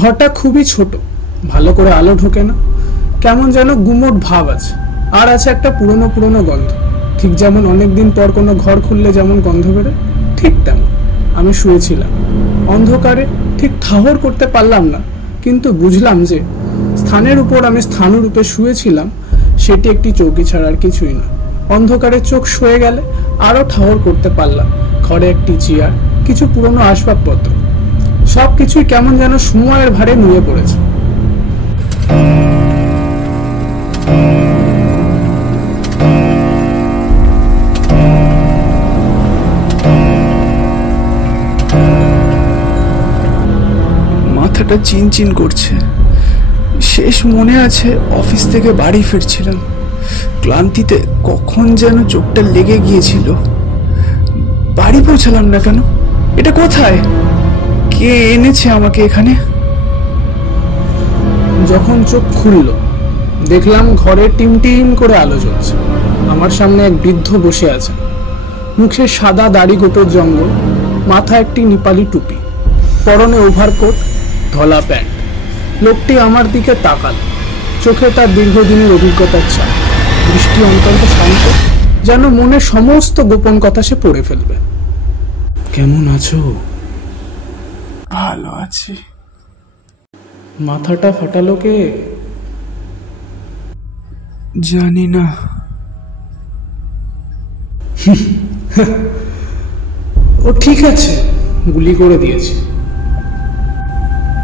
ঘরটা খুবই ছোট, ভালো করে আলো ঢোকে না, কেমন যেন গুমোট ভাব আছে। আর আছে একটা পুরনো পুরনো গন্ধ, ঠিক যেমন অনেকদিন পর কোনো ঘর খুললে যেমন গন্ধ বেরোয়, ঠিক তেমন। আমি শুয়েছিলাম অন্ধকারে, ঠিক ঠাহর করতে পারলাম না, কিন্তু বুঝলাম যে স্থানের উপর আমি স্থানরূপে শুয়েছিলাম, সেটি একটি চৌকি ছাড়া আর কিছুই না। অন্ধকারে চোখ শুয়ে গেলে আরো ঠাহর করতে পারলাম, ঘরে একটি চেয়ার, কিছু পুরনো আসবাবপত্র, সবকিছুই কেমন যেন সময়ের ভারে নুয়ে পড়েছে। মাথাটা চিনচিন করছে। শেষ মনে আছে অফিস থেকে বাড়ি ফিরছিলাম, ক্লান্তিতে কখন যেন চোখটা লেগে গিয়েছিল। বাড়ি পৌঁছালাম না কেন? এটা কোথায়? কে এনেছে আমাকে এখানে? যখন চোখ খুলল, দেখলাম ঘরে টিম টিম করে আলো জ্বলছে। আমার সামনে এক বৃদ্ধ বসে আছেন, মুখে সাদা দাড়ি গোপের জঙ্গল, মাথা একটি নেপালি টুপি, পরনে ওভারকোট, ধলা প্যান্ট। লোকটি আমার দিকে তাকাল, চোখে তার দীর্ঘদিনের অভিজ্ঞতার ছাপ, দৃষ্টি অত্যন্ত শান্ত, যেন মনে সমস্ত গোপন কথা সে পড়ে ফেলবে। কেমন আছো? ভালো আছি। মাথাটা ফাটালো কে? জানি না। ও ঠিক আছে, গুলি করে দিয়েছে।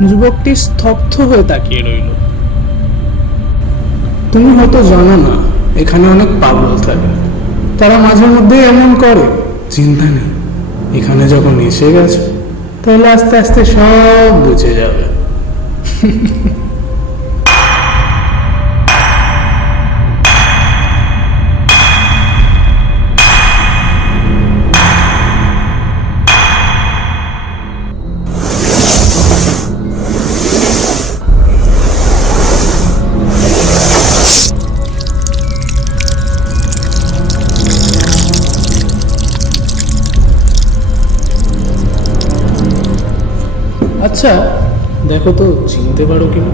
যুবকটি স্তব্ধ হয়ে তাকিয়ে রইল। তুমি হয়তো জানো না, এখানে অনেক পাগল থাকে, তারা মাঝে মধ্যে এমন করে। চিন্তা নেই, এখানে যখন এসে গেছে তাহলে আস্তে আস্তে সব বুঝে যাবে। আচ্ছা দেখো তো চিনতে পারো কিনা।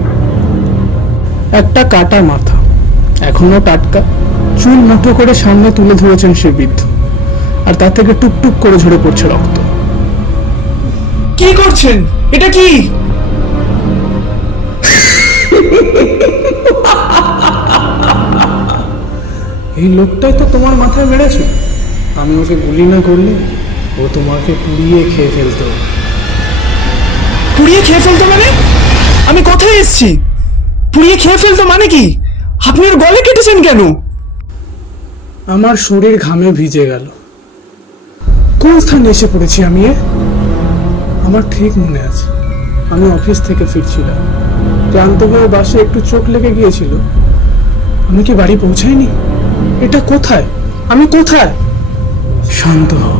একটা কাটা মাথা, এখনো টাটকা, চুল মুঠো করে সামনে তুলে ধরেছেন সে বৃদ্ধ, আর তার থেকে টুকটুক করে ঝরে পড়ছে রক্ত। কি করছেন? এটা কি? এই লোকটাই তো তোমার মাথায় মেরেছে। আমি ওকে গুলি না করলে ও তোমাকে পুড়িয়ে খেয়ে ফেলতো। পুড়িয়ে খেয়ে ফেলতো মানে? আমি কোথায় এসেছি? পুড়িয়ে খেয়ে ফেলতো মানে কি? আপনি ওর গলে কেটেছেন কেন? আমার শরীর ঘামে ভিজে গেল। কোন স্থানে এসে পড়েছি আমি? আমার ঠিক মনে আছে, আমি অফিস থেকে ফিরছিলাম, ক্লান্ত হয়ে বাসে একটু চোখ লেগে গিয়েছিল। আমি কি বাড়ি পৌঁছাইনি? এটা কোথায়? আমি কোথায়? শান্ত হও,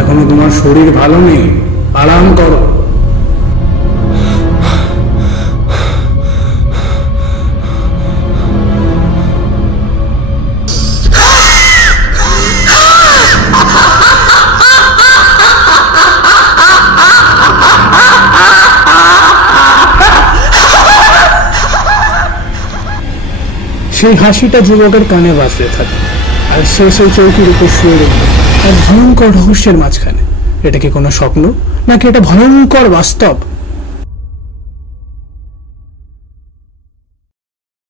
এখনো তোমার শরীর ভালো নেই, আরাম করো। সেই হাসিটা যুবকের কানে বাজতে থাকে, আর সে সেই চৌকির উপর শুয়ে রইল এক ভয়ঙ্কর রহস্যের মাঝখানে। এটা কি কোনো স্বপ্ন, নাকি এটা ভয়ঙ্কর বাস্তব?